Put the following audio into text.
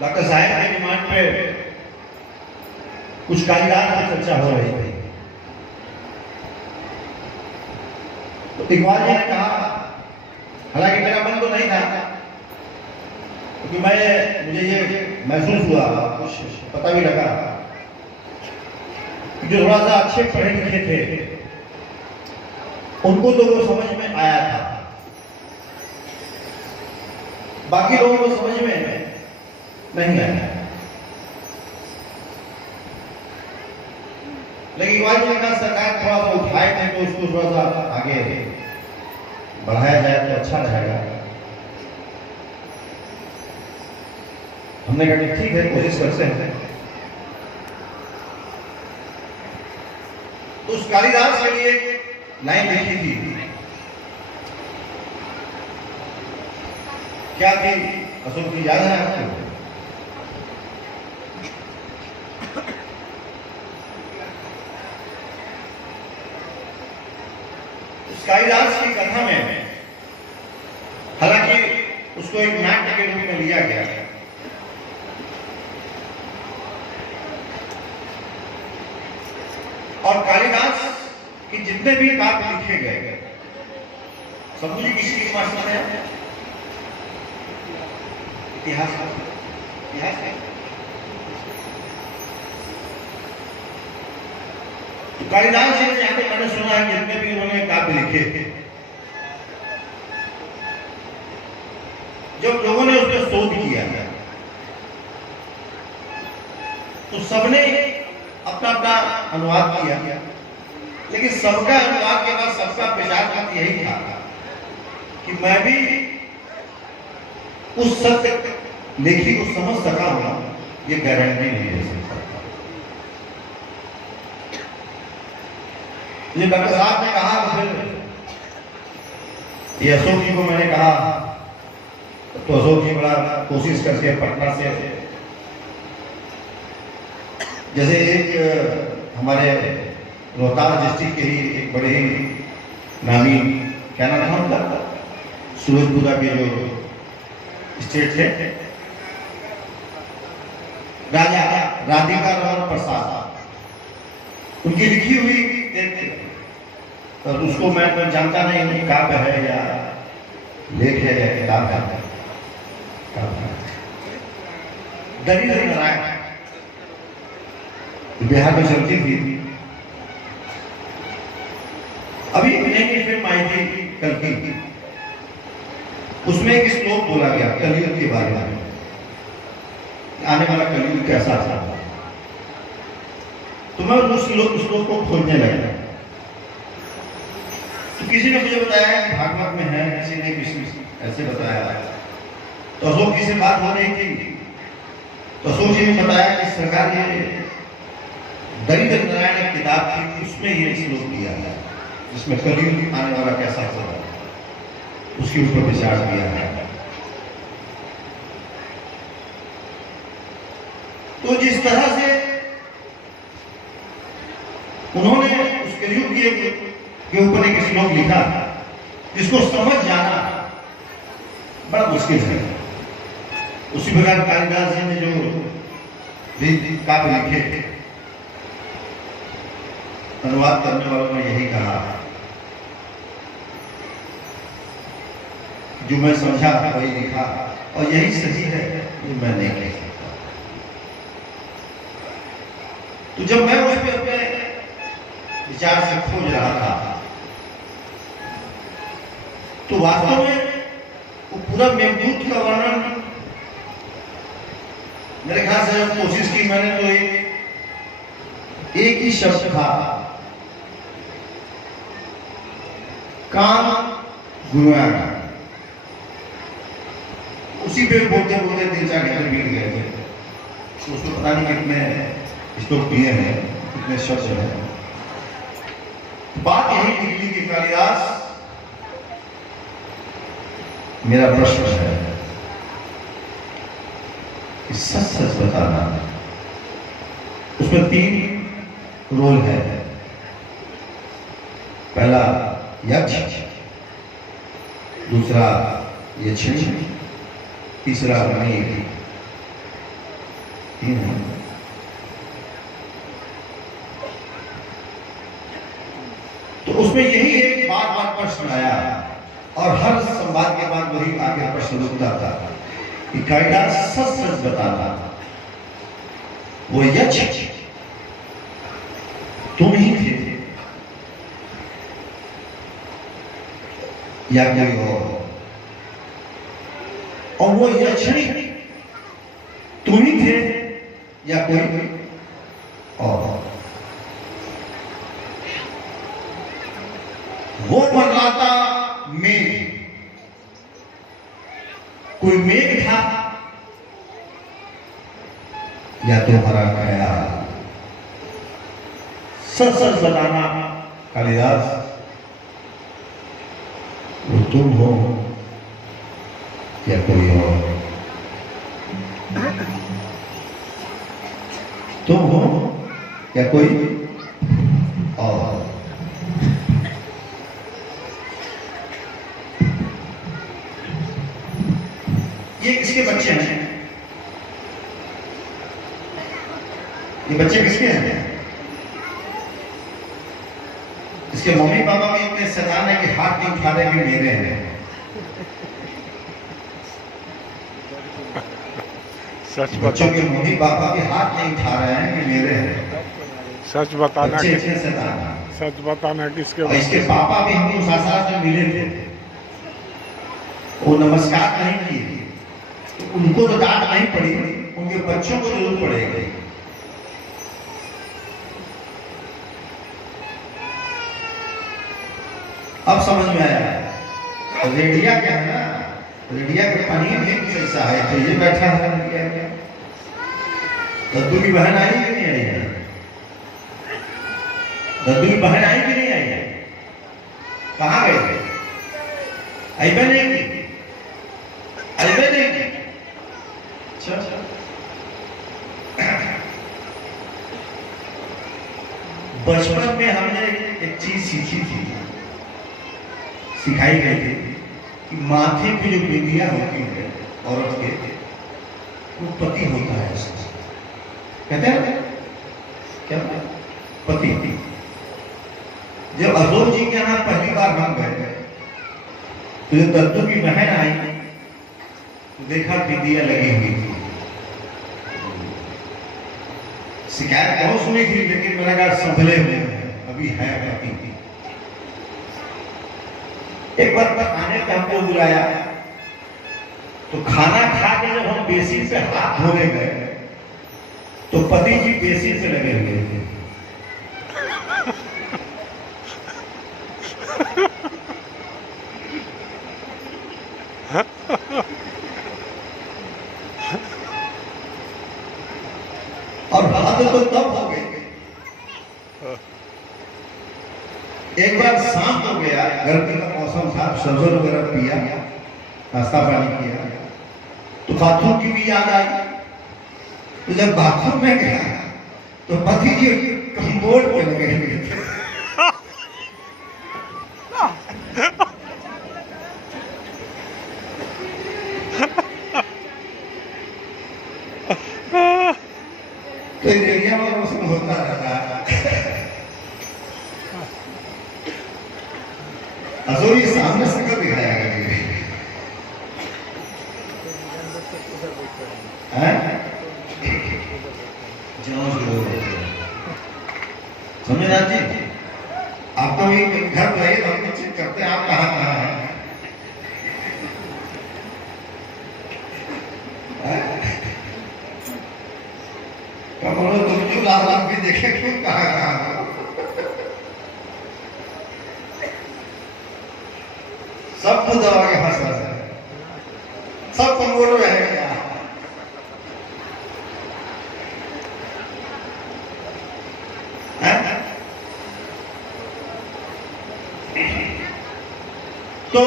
Doctor साहब के demand पे कुछ कागजात की चर्चा हो रही थी। तो इकबाल जी ने कहा, हालांकि मेरा मन तो नहीं था, क्योंकि मुझे ये महसूस हुआ, कुछ पता भी लगा कि जो थोड़ा सा अच्छे पढ़े लिखे थे उनको तो वो समझ में आया था, बाकी लोगों को समझ में नहीं आया। लेकिन इकबाल जी ने कहा सरकार थोड़ा सा उठाए थे तो उसको थोड़ा सा आगे बढ़ाया जाए तो अच्छा रहेगा। हमने कहा ठीक है, कोशिश करते हैं। तो उस कालिदास के लिए लाइन लिखी थी, क्या थी अशोक जी, याद है आपको? उस कालिदास की कथा में, हालांकि उसको एक नाट्य के रूप में लिया गया है, और कालिदास के जितने भी काव्य लिखे गए, सब कुछ किसी के पास है इतिहास है। तो कालिदास जी ने, यहाँ पे मैंने सुना है जितने भी उन्होंने काव्य लिखे थे, जब लोगों ने उस पर शोध किया तो सबने अपना अपना अनुवाद किया, लेकिन सबका अनुवाद के बाद सबका विचार मत यही था कि मैं भी उस सत्य लेखी को समझ सका हूं, ये गारंटी नहीं दे सकता। ये डॉक्टर साहब ने कहा, तो फिर ये अशोक जी को मैंने कहा, तो अशोक जी बड़ा कोशिश करके पटना से, जैसे एक हमारे रोहतास डिस्ट्रिक्ट के ही एक बड़े ही नामी, क्या नाम था उनका, सूरजपुरा के जो स्टेट थे, राजा राधिका राव प्रसाद, उनकी लिखी हुई तो उसको मैं जानता नहीं उनकी काव्य है या लेख है या किताब है। दरिद्र नारायण बिहार में चलती थी, अभी नई फिल्म आई थी कल की, उसमें एक श्लोक बोला गया कलयुग के बारे में, आने वाला कलयुग कैसा था। तो मैं उस श्लोक को खोजने लगा, तो किसी ने मुझे बताया कि भागवत में है, किसी ने किसी ऐसे बताया। तो अशोक जी से बात हो रही थी, तो अशोक जी ने बताया कि सरकार ये दरिद्र नारायण एक किताब थी, उसमें ये श्लोक दिया है जिसमें कलयुग आने वाला कैसा होगा उसके ऊपर विचार किया है। तो जिस तरह से उन्होंने उस कलयुग के ऊपर एक श्लोक लिखा, जिसको समझ जाना बड़ा मुश्किल है, उसी प्रकार कालिदास जी ने जो काव्य लिखे, अनुवाद करने वालों ने यही कहा, जो मैं समझा वही लिखा, और यही सही है, जो मैं नहीं कह सकता। तो जब मैं उस पर अपने विचार से खोज रहा था, तो वास्तव में वो पूरा मेघदूत का वर्णन, मेरे ख्याल से जब कोशिश की मैंने, तो एक ही शब्द था, काम गुरुआना। उसी पे बोलते बोलते 3-4 घंटे बीत गए थे। तो उसको पता नहीं कितने श्लोक दिए हैं, कितने शब्द हैं। बात यही निकली कि कालिदास, मेरा प्रश्न है कि सच सच बताना, उसमें 3 रोल है। पहला यक्ष, दूसरा यक्षिणी, तीसरा मणि। तो उसमें यही एक बार बार प्रश्न आया और हर संवाद के बाद वही आगे प्रश्न उठता था कि कालिदास सच सच बताता वो यक्ष तुम ही थे या कोई और वो यक्षिणी तुम ही थे या कोई और वो मरलाता मेघ कोई मेघ था या तुम्हारा ख्याल सच सच बताना कालिदास वो तुम हो या कोई और तुम हो या कोई और ये किसके बच्चे हैं? ये बच्चे किसके हैं? इसके मम्मी पापा भी इतने शैतान है कि हाथ नहीं उठा रहे कि मेरे हैं। सच बच्चों के मम्मी पापा भी हाथ नहीं उठा रहे हैं कि मेरे हैं। सच बताना, बच्चे इतने शैतान हैं। सच बताना किसके और इसके पापा भी हमको साथ में मिले थे, वो नमस्कार नहीं किए, उनको तो डांट नहीं पड़ी, उनके बच्चों को जरूर पड़ेगी। अब समझ में आया रेडिया क्या है ना, रेडिया के पनीर भी कुछ ऐसा है। तो ये बैठा है रेडिया क्या, दद्दू की बहन आई कि नहीं आई है? दद्दू की बहन आई कि नहीं आई है? कहाँ गए थे? आई नहीं की, आई नहीं की। बचपन में हमने एक चीज सीखी थी, सिखाई गई थी कि माथे पे जो बिंदिया होती है औरत के, वो पति होता है उसका। कहते हैं क्या? पति। जब अशोक जी के यहाँ पहली बार हम गए तो जब दद्दू की बहन आई तो देखा बिंदिया लगी हुई थी। शिकायत बहुत सुनी थी, लेकिन मैंने कहा संभले हुए हैं, अभी है पति। एक बार खाने पे हमको बुलाया तो खाना खा के जब हम बेसिन पे हाथ धोने गए तो पति जी बेसिन पे लगे हुए थे। और हाथ तो तब हो गए, एक बार शाम हो गया, गर्मी का मौसम था, शरबत वगैरह पिया, नाश्ता पानी किया, तो बाथरूम की भी याद आई। तो जब बाथरूम में गया तो पति जी कम्बोर्ड पे लगे हुए थे। तो एरिया में उसमें होता रहता है। अजोरी सामने से कब दिखाया गया समझे ना जी? आप तो घर गए तो हम चेक करते हैं आप कहाँ कहाँ हैं। तुम जो लाल लाल भी देखे क्यों कहाँ कहाँ सब तो दबा के हंस रहे हैं, सब कमजोर रहे क्या? तो